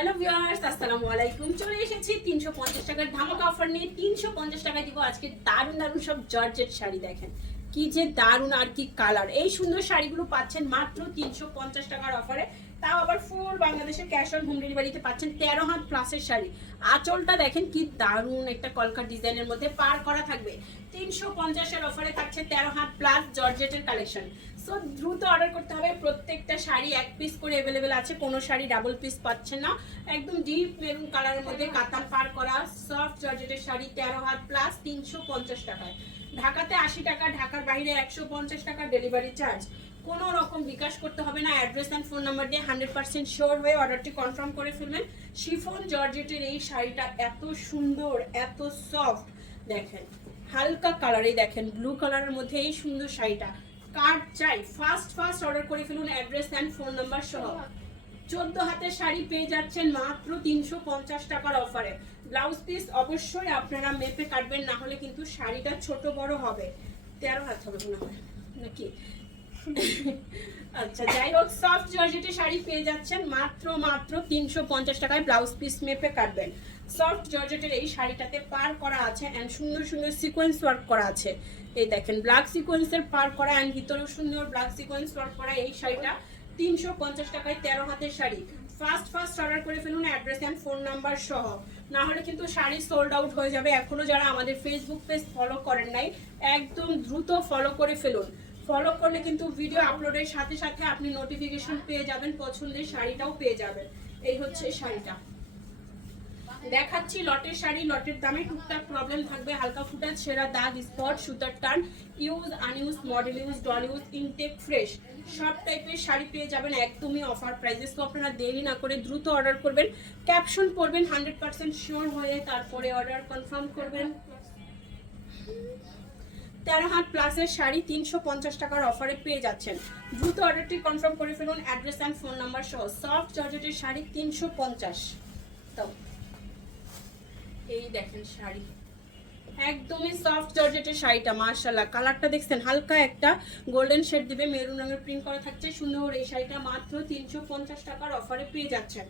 Hello viewers, আসসালামু আলাইকুম। চলে এসেছি 350 টাকার ধামাকা অফার নিয়ে। 350 টাকায় দিব আজকে দারুণ দারুণ সব জর্জেট শাড়ি। দেখেন কি যে দারুণ আর কি কালার। এই সুন্দর শাড়িগুলো পাচ্ছেন মাত্র 350 টাকার অফারে, তাও আবার ফুল বাংলাদেশের ক্যাশ অন হোম ডেলিভারিতে পাচ্ছেন। 13 হাত প্লাসের শাড়ি। আঁচলটা দেখেন কি দারুণ একটা কলকা ডিজাইনের মধ্যে পার করা থাকবে। 350 এর অফারে থাকছে 13 হাত প্লাস জর্জেটের কালেকশন। সো দ্রুত অর্ডার করতে হবে। প্রত্যেকটা শাড়ি এক পিস করে অ্যাভেলেবেল আছে, কোনো শাড়ি ডাবল পিস পাচ্ছেন না। একদম ডিপ মেরুন কালারের মধ্যে কাতান পার করা সফট জর্জেটের শাড়ি 13 হাত প্লাস 350 টাকায়। ঢাকাতে 80 টাকা, ঢাকার বাইরে 150 টাকা ডেলিভারি চার্জ। কোনো রকম বিকাশ করতে হবে না। অ্যাড্রেস অ্যান্ড ফোন নাম্বার দিয়ে 100% শিওর হয়ে অর্ডারটি কনফার্ম করে ফেলবেন। শিফন জর্জেটের এই শাড়িটা এত সুন্দর, এত সফট। দেখেন হালকা কালারে, দেখেন ব্লু কালারের মধ্যে এই সুন্দর শাড়িটা কার্ড চাই, ফাস্ট অর্ডার করে ফেলুন অ্যাড্রেস অ্যান্ড ফোন নাম্বার সহ। 14 হাতের শাড়ি পেয়ে যাচ্ছেন মাত্র 350 টাকার অফারে। ব্লাউজ পিস অবশ্যই আপনারা মেপে কাটবেন, না হলে কিন্তু শাড়িটা ছোট বড় হবে। 13 হাত হবে মনে হয় নাকি? আচ্ছা যাই হোক, সফট জর্জেটের শাড়ি পেয়ে যাচ্ছেন মাত্র 350 টাকায়। ব্লাউজ পিস মেপে কাটবেন। সফট জর্জেটের এই শাড়িটাতে পার করা আছে এন্ড সুন্দর সুন্দর সিকোয়েন্স ওয়ার্ক করা আছে। এই দেখেন ব্ল্যাক সিকোয়েন্সের পার করা এন্ড ভিতরেও সুন্দর ব্ল্যাক সিকোয়েন্স ওয়ার্ক করা এই শাড়িটা 350 টাকায়। 13 হাতের শাড়ি। ফাস্ট অর্ডার করে ফেলুন অ্যাড্রেস এন্ড ফোন নাম্বার সহ, না হলে কিন্তু শাড়ি সোল্ড আউট হয়ে যাবে। এখনো যারা আমাদের ফেসবুক পেজ ফলো করেন নাই, একদম দ্রুত ফলো করে ফেলুন। ফলো করলে কিন্তু ভিডিও আপলোডের সাথে সাথে আপনি নোটিফিকেশন পেয়ে যাবেন, পছন্দের শাড়িটাও পেয়ে যাবেন। এই হচ্ছে শাড়িটা দেখাচ্ছি। লটের শাড়ি, লটের দামে টুকটাক প্রবলেম থাকবে, হালকা ফুটা ছেঁড়া দাগ, স্পট, সুতার টান, ইউজ আনইউজ, মডেল ইউজ, ডল ইউজ, ইনটেক, ফ্রেশ সব টাইপের শাড়ি পেয়ে যাবেন একদমই অফার প্রাইসে। তো আপনারা দেরি না করে দ্রুত অর্ডার করবেন, ক্যাপশন পড়বেন 100% শিওর হয়ে, তারপরে অর্ডার কনফার্ম করবেন। 13 হাত প্লাসের শাড়ি 350 টাকার অফারে পেয়ে যাচ্ছেন। দ্রুত অর্ডারটি কনফার্ম করে ফেলুন অ্যাড্রেস অ্যান্ড ফোন নাম্বার সহ। সফট জর্জেটের শাড়ি 350। তো এই দেখেন শাড়ি, একদমই সফট জর্জেটের শাড়িটা। মাশাআল্লাহ কালারটা দেখছেন, হালকা একটা গোল্ডেন শেড দিবে, মেরুন রঙের প্রিন্ট করা থাকছে সুন্দর। এই শাড়িটা মাত্র 350 টাকার অফারে পেয়ে যাচ্ছেন।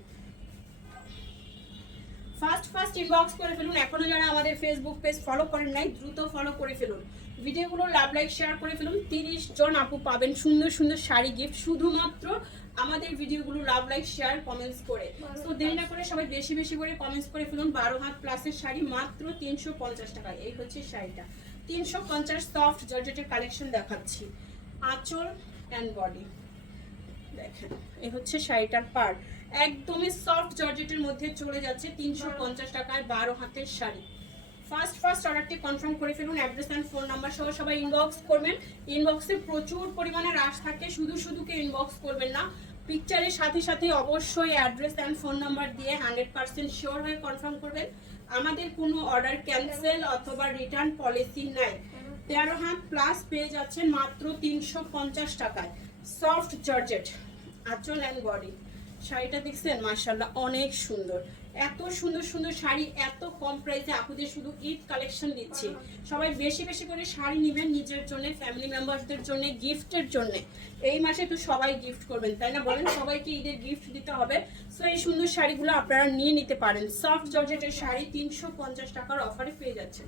ফাস্ট ইনবক্স করে ফেলুন। এখনো যারা আমাদের ফেসবুক পেজ ফলো করেন নাই, দ্রুত ফলো করে ফেলুন। ভিডিওগুলো লাভ লাইক শেয়ার করে ফেলুন। 30 জন আপু পাবেন সুন্দর সুন্দর শাড়ি গিফট, শুধুমাত্র আমাদের ভিডিওগুলো লাভ লাইক শেয়ার কমেন্টস করে। তো দেরি না করে সবাই বেশি বেশি করে কমেন্টস করে ফেলুন। 12 হাত প্লাসের শাড়ি মাত্র 350 টাকায়। এই হচ্ছে শাড়িটা 350 সফট জর্জেটের কালেকশন দেখাচ্ছি। আঁচল অ্যান্ড বডি দেখেন, এই হচ্ছে শাড়িটার পার্ট। একদমই সফট জর্জেটের মধ্যে চলে যাচ্ছে 350 টাকায় 12 হাতের শাড়ি। ফাস্ট অর্ডারটি কনফার্ম করে ফেলুন অ্যাড্রেস অ্যান্ড ফোন নাম্বার সহ। সবাই ইনবক্স করবেন। ইনবক্সে প্রচুর পরিমাণে রাশ থাকে, শুধুকে ইনবক্স করবেন না, পিকচারের সাথে সাথে অবশ্যই অ্যাড্রেস অ্যান্ড ফোন নাম্বার দিয়ে 100% শিওর হয়ে কনফার্ম করবেন। আমাদের কোনো অর্ডার ক্যান্সেল অথবা রিটার্ন পলিসি নাই। 13 হাত প্লাস পেয়ে যাচ্ছেন মাত্র 350 টাকায়। সফট জর্জেট আঁচল অ্যান্ড বডি। শাড়িটা দেখছেন মাশাআল্লাহ অনেক সুন্দর। এত সুন্দর সুন্দর শাড়ি এত কম প্রাইসে আপুদের শুধু ঈদ কালেকশন দিচ্ছি। সবাই বেশি বেশি করে শাড়ি নেবেন নিজের জন্য, ফ্যামিলি মেম্বারসদের জন্য, গিফটের জন্য। এই মাসে তো সবাই গিফট করবেন তাই না, বলেন? সবাইকে ঈদের গিফট দিতে হবে। সো এই সুন্দর শাড়িগুলো আপনারা নিয়ে নিতে পারেন। সফট জর্জেটের শাড়ি 350 টাকার অফারে পেয়ে যাচ্ছেন।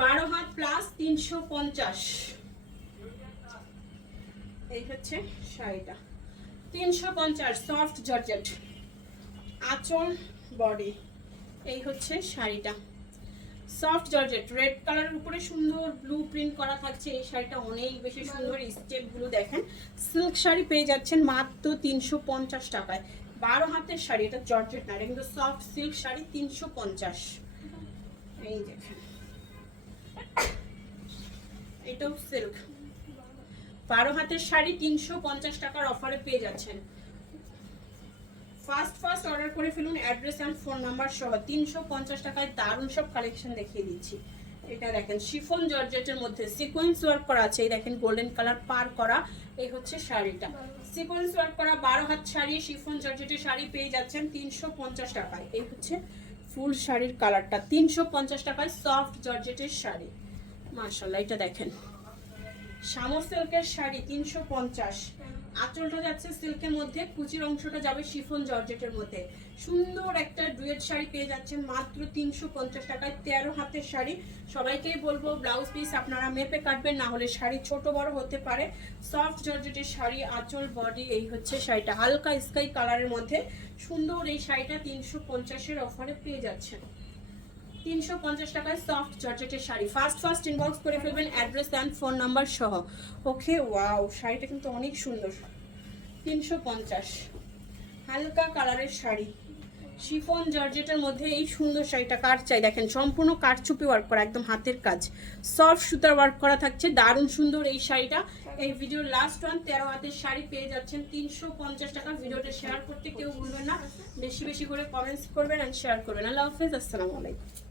12 হাত প্লাস 350। এই হচ্ছে শাড়িটা 350 সফট জর্জেট আঁচল বডি। এই হচ্ছে শাড়িটা সফট জর্জেট রেড কালারের উপরে সুন্দর ব্লু প্রিন্ট করা থাকছে। এই শাড়িটা অনেক বেশি সুন্দর, স্টেপগুলো দেখেন। সিল্ক শাড়ি পেয়ে যাচ্ছেন মাত্র 350 টাকায়। 12 হাতের শাড়ি, এটা জর্জেট না, এটা কিন্তু সফট সিল্ক শাড়ি 350। এই দেখেন এটাও সিল্ক। 12 হাতের শাড়ি 350 টাকার অফারে পেয়ে যাচ্ছেন। ফাস্ট অর্ডার করে ফেলুন অ্যাড্রেস অ্যান্ড ফোন নাম্বার সহ। 350 টাকায় দারুণ সব কালেকশন দেখিয়ে দিচ্ছি। এটা দেখেন শিফন জর্জেটের মধ্যে সিকোয়েন্স ওয়ার্ক করা আছে। এই দেখেন গোল্ডেন কালার পার করা। এই হচ্ছে শাড়িটা সিকোয়েন্স ওয়ার্ক করা 12 হাত শাড়ি, শিফন জর্জেটের শাড়ি পেয়ে যাচ্ছেন 350 টাকায়। এই হচ্ছে ফুল শাড়ির কালারটা 350 টাকায় সফট জর্জেটের শাড়ি। মাশাআল্লাহ এটা দেখেন শামর সিল্কের শাড়ি 350। আঁচলটা যাচ্ছে সিল্কের মধ্যে, কুচির অংশটা যাবে শিফন জর্জেটের মধ্যে। সুন্দর একটা ডুয়েট শাড়ি পেয়ে যাচ্ছেন মাত্র 350 টাকায়। 13 হাতের শাড়ি। সবাইকেই বলবো ব্লাউজ পিস আপনারা মেপে কাটবেন, না হলে শাড়ি ছোট বড় হতে পারে। সফট জর্জেটের শাড়ি, আঁচল বডি, এই হচ্ছে শাড়িটা হালকা স্কাই কালারের মধ্যে সুন্দর। এই শাড়িটা 350-এর অফারে পেয়ে যাচ্ছেন। 350 টাকায় সফট জর্জেটের শাড়ি। ফার্স্ট ইনবক্স করে ফেলবেন অ্যাড্রেস অ্যান্ড ফোন নাম্বার সহ। ওকে, ওয়াও, শাড়িটা কিন্তু অনেক সুন্দর। 350, হালকা কালারের শাড়ি, শিফন জর্জেটের মধ্যে এই সুন্দর শাড়িটা কার চাই দেখেন, সম্পূর্ণ কারচুপি ওয়ার্ক করা, একদম হাতের কাজ, সফট সুতার ওয়ার্ক করা থাকছে, দারুণ সুন্দর এই শাড়িটা। এই ভিডিওর লাস্ট ওয়ান 13 হাতের শাড়ি পেয়ে যাচ্ছেন 350 টাকা। ভিডিওটা শেয়ার করতে কেউ ভুলবেন না, বেশি বেশি করে কমেন্টস করবেন অ্যান্ড শেয়ার করবেন। আল্লাহ হাফেজ, আসসালামু আলাইকুম।